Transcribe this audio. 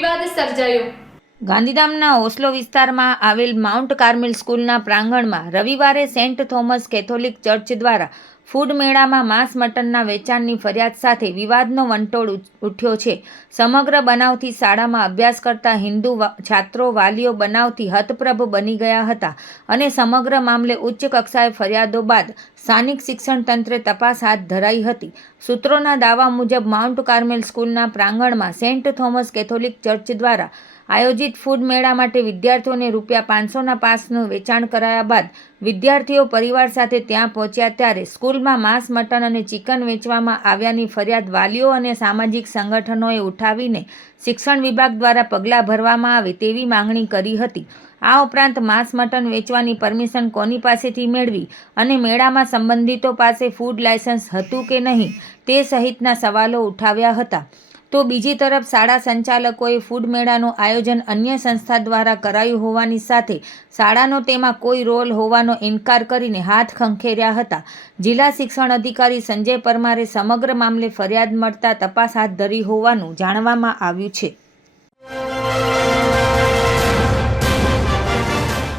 વિવાદ સર્જાયો। ગાંધીધામના ઓસ્લો વિસ્તારમાં આવેલ માઉન્ટ કાર્મેલ સ્કૂલના પ્રાંગણમાં રવિવારે સેન્ટ થોમસ કેથોલિક ચર્ચ દ્વારા ફૂડ મેળામાં માંસ મટનના વેચાણની ફરિયાદ સાથે વિવાદનો વંટોળ ઉઠ્યો છે। સમગ્ર બનાવથી શાળામાં અભ્યાસ કરતા હિન્દુ છાત્રો વાલીઓ બનાવથી હતપ્રભ બની ગયા હતા અને સમગ્ર મામલે ઉચ્ચ કક્ષાએ ફરિયાદો બાદ સ્થાનિક શિક્ષણ તંત્રે તપાસ હાથ ધરાઈ હતી। સૂત્રોના દાવા મુજબ માઉન્ટ કાર્મેલ સ્કૂલના પ્રાંગણમાં સેન્ટ થોમસ કેથોલિક ચર્ચ દ્વારા આયોજિત ફૂડ મેળા માટે વિદ્યાર્થીઓને ₹500ના પાસનું વેચાણ કરાયા બાદ વિદ્યાર્થીઓ પરિવાર સાથે ત્યાં પહોંચ્યા ત્યારે સ્કૂલમાં માંસ મટન અને ચિકન વેચવામાં આવ્યાની ફરિયાદ વાલીઓ અને સામાજિક સંગઠનોએ ઉઠાવીને શિક્ષણ વિભાગ દ્વારા પગલાં ભરવામાં આવે તેવી માંગણી કરી હતી। આ ઉપરાંત માંસ મટન વેચવાની પરમિશન કોની પાસેથી મેળવી અને મેળામાં સંબંધિતો પાસે ફૂડ લાયસન્સ હતું કે નહીં તે સહિતના સવાલો ઉઠાવ્યા હતા। તો બીજી તરફ શાળા સંચાલકોએ ફૂડ મેળાનું આયોજન અન્ય સંસ્થા દ્વારા કરાયું હોવાની સાથે શાળાનો તેમાં કોઈ રોલ હોવાનો ઇનકાર કરીને હાથ ખંખેર્યા હતા। જિલ્લા શિક્ષણ અધિકારી સંજય પરમારે સમગ્ર મામલે ફરિયાદ મળતા તપાસ હાથ ધરી હોવાનું જાણવામાં આવ્યું છે।